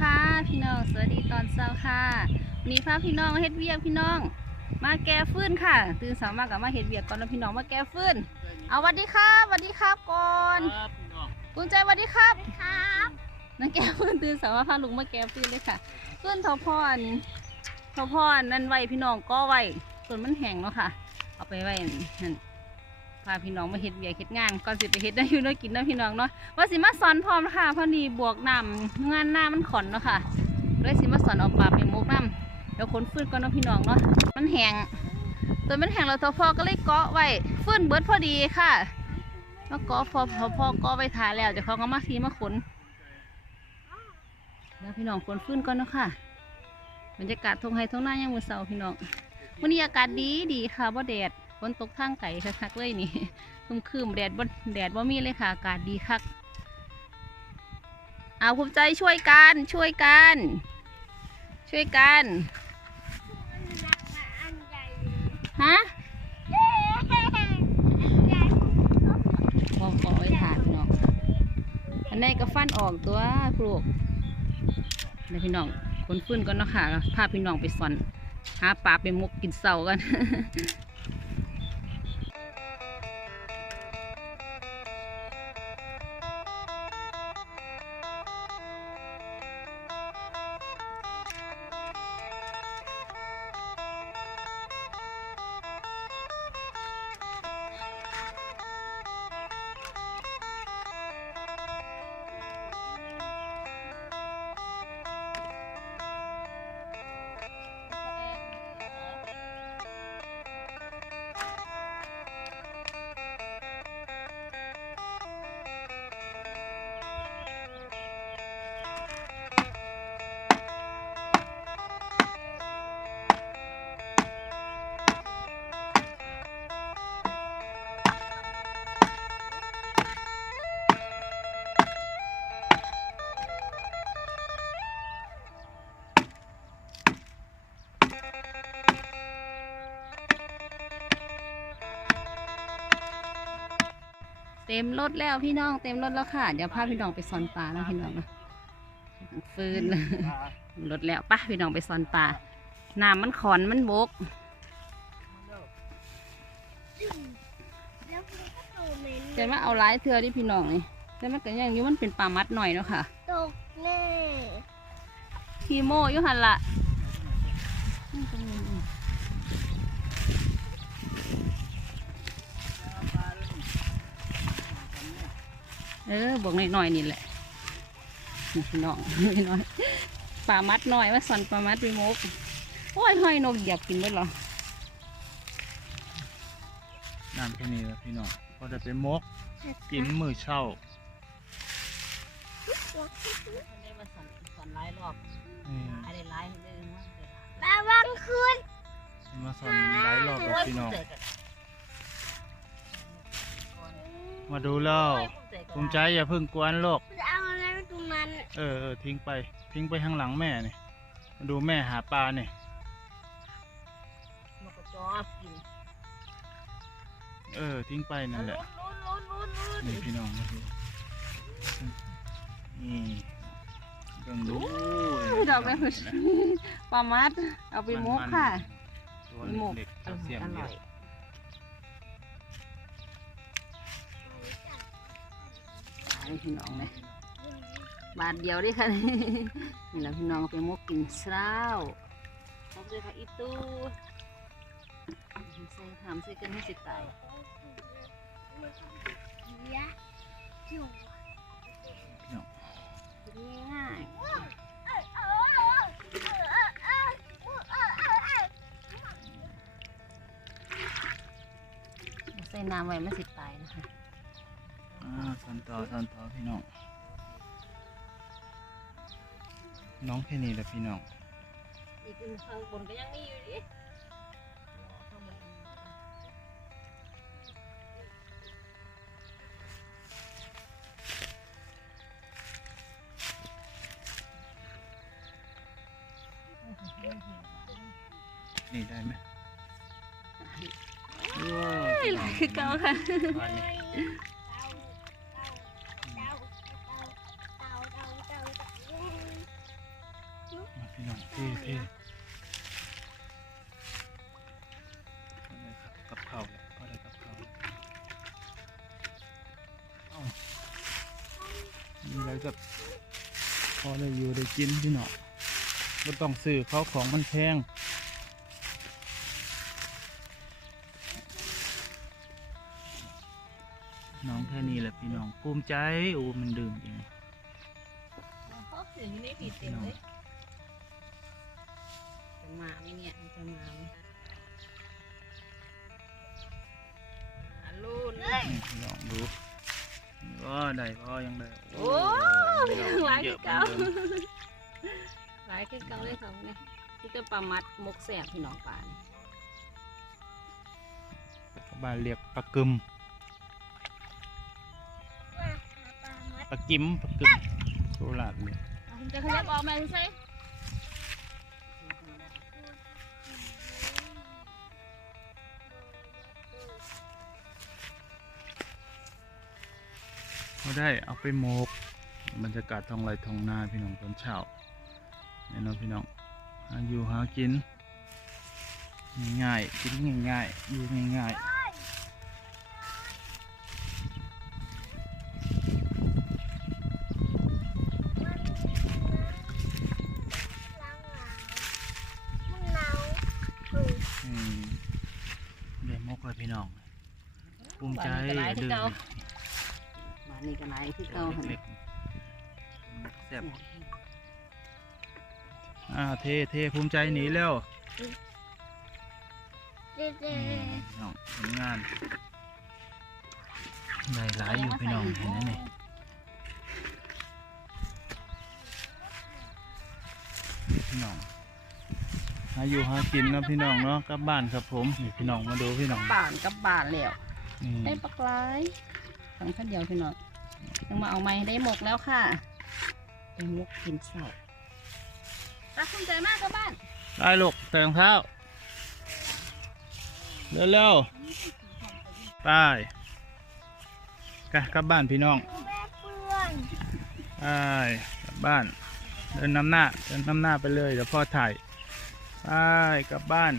ค่ะพี่น้องสวัสดีตอนเช้าค่ะวันนี้พาพี่น้องมาเฮ็ดเวียกพี่น้อง มาแก้ฟืนค่ะ ตื่นสายมากกับมาเฮ็ดเวียกก่อนแล้วพี่น้องมาแก้ฟืนเอาสวัสดีครับสวัสดีครับก่อนครับพี่น้องคุณใจสวัสดีครับครับนังแก้ฟืนตื่นสายมาพาลุงมาแก้ฟืนเลยค่ะฟืนทอพรทอพรนั่นไว้พี่น้องก็ไว้ส่วนมันแห้งเนาะค่ะ เอาไปไว้นั่น พาพี่น้องมาเฮ็ดเวียกเฮ็ดงานก่อนสิไปเฮ็ดได้อยู่ได้กินเนาะพี่น้องเนาะว่าสิมาสอนพร้อมนะคะพอดีบวกน้ำงานหน้ามันขอนเนาะค่ะเลยสิมาสอนเอาปลาไปมุกน้ำเดี๋ยวคนฟืนก่อนเนาะพี่น้องเนาะมันแห้งตัวมันแห้งแล้วทอพอก็เลยเกาะไว้ฟืนเบิดพอดีค่ะมาเกาะพอพอพอเกาะไว้ทาแล้วเดี๋ยวเขาก็มาทีมาขนแล้วพี่น้องคนฟืนก่อนเนาะค่ะบรรยากาศทงไฮทงหน้ายังมือเสาพี่น้องวันนี้อากาศดีดีค่ะบ่แดด ฝนตกทางไก่คักเลยนี่คึมคืมแดดบ่แดดบ่มีเลยค่ะ อากาศดีคัก เอาภูมิใจช่วยกัน ช่วยกัน ช่วยกัน ฮะบอกบอกไว้ถาพี่น้องอันนี้ก็ฟันออกตัวปลูกเดี๋ยวพี่น้องคนฟื้นก่อนเนาะค่ะพาพี่น้องไปสอน หาปลาไปมุกกินเสากัน ต็มรถแล้วพี่น้องเต็มรถแล้วค่ะ เดี๋ยวพาพี่น้องไปสอนปลาแล้วพี่น้องนะฟืนรถแล้วปะพี่น้องไปสอนปลาน้ำมันขอนมันบกแล้วมันก็โตเมนแต่ว่าเอาหลายเทือที่พี่น้องนี่แต่มันก็ยังอยู่มันเป็นปลามัดหน่อยเนาะค่ะ ตกแน่ทีโมอยู่หันละ ออบวกหน่อยๆนี่แหละนี่พี่น้องน้อยๆปลามัดหน่อยว่าสอนปลามัดไปมกโอ้ยห้อยนกเหยียบกินได้หรอน้ำแค่นี้แล้วพี่น้องก็จะไปมกกินมือเช่าได้มาสอนสอนหลายรอบนี่อะไรหลายเลยระวังคืนมาสอนหลายรอบแล้วพี่น้องมาดูแล้ว ภูมิใจอย่าเพิ่งกวนโลกจะเอาอะไรไว้ตรงนั้นเออเออทิ้งไป ทิ้งไปข้างหลังแม่นี่มาดูแม่หาปลาเนี่ยนกกระจอกินเออ ทิ้งไปนั่นแหละลุ้นลุ้นลุ้นลุ้นนี่พี่น้องมาดูนี่เบิ่งดูพี่ดอกได้คือปลามัด เอาไปมกค่ะ ตัวไปมกเล็กๆแคลเซียมเยอะขายพี่น้องเลยบาทเดียวเดิค่ะนี่แหละพี่น้องเอาไปมกกินเช้ามกเลยค่ะอีตู้ใส่ถามใส่กันให้สิตายเยอะอยู่พี่น้องกินง่ายๆใส่น้ำไว้ไม่สิตายนะคะอ่า สอนต่อสอนต่อพี่น้อง น้องแค่นี้แหละพี่น้อง อีกอื่นข้างบนก็ยังมีอยู่ดินี่ได้ไหมว้าวไม่ไหลคือเก่าค่ะ น้องเท่เท่อะไรครับกับข้าวเนี่ยก็ได้กับข้าวเอ้ามีอะไรกับพอได้อยู่ได้กินพี่น้องไม่ต้องซื้อเขาของมันแพงน้องแค่นี้แหละพี่น้องภูมิใจโอ้มันดื่มเอง เขาถึงอยู่ในผีเต็มเลยจะมาไหมเนี่ยมันจะมาไหมอาลูนนี่พี่น้องดูก็ได้ก็ยังได้โอ้ยพี่น้หลายเยคืออะเหมืเก่าอนเดิมหลายคือเก่าเลยค่ะเนี่ยที่จะปลามัดมกแสบพี่น้องป่านบ้านเรียกปลากึมว่าหาปลามัดปลากิมปลากึมโคราชเลยคุณจะขยับออกไหมคุณใช่ เขาได้เอาไปโมก บรรยากาศท้องไร่ท้องนาพี่น้องตอนเช้าเนี่ยเนาะพี่น้องหาอยู่หากิน ง่ายๆกินง่ายๆอยู่ง่ายๆล้างหลังมันหนาวเอออืมได้มกเลยพี่น้องภูมิใจหลายคือดื่มเก่าบ้า นนี้ก็หลายคือเก่าหั่นเล็กๆแซ่บอ่าเทเทภูมิใจหนีแล้วเด็ดอืมพี่น้องผลงานได้หลายอยู่พี่น้องเห็นไหมนี่พี่น้องหาอยู่หากินเนาะพี่น้องเนาะกลับบ้านครับผมนี่พี่น้องมาดูพี่น้อง บ้านกับบ้านแล้ว นี่ ได้ปลากรายสองขั้นเดียวพี่น้อง ยังมาเอาไม้ได้หมกแล้วค่ะเป็นมกกินเสารักคุณใจมากกับบ้าน ได้ลูกใส่รองเท้าเร็วๆไปกะกลับบ้านพี่น้องแม่เปื้อนไปกลับบ้าน เดินนำหน้า เดินนำหน้าไปเลยเดี๋ยวพ่อถ่ายไปกลับบ้าน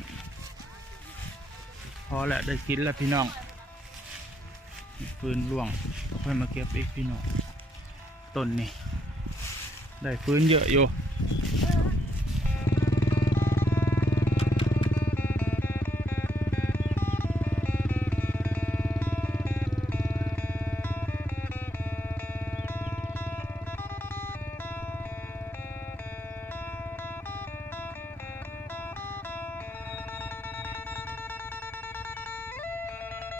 พอแล้วได้กินแล้วพี่น้อง ฟืนร่วงก็ค่อยมาเก็บอีกพี่น้องต้นนี่ได้ฟืนเยอะอยู่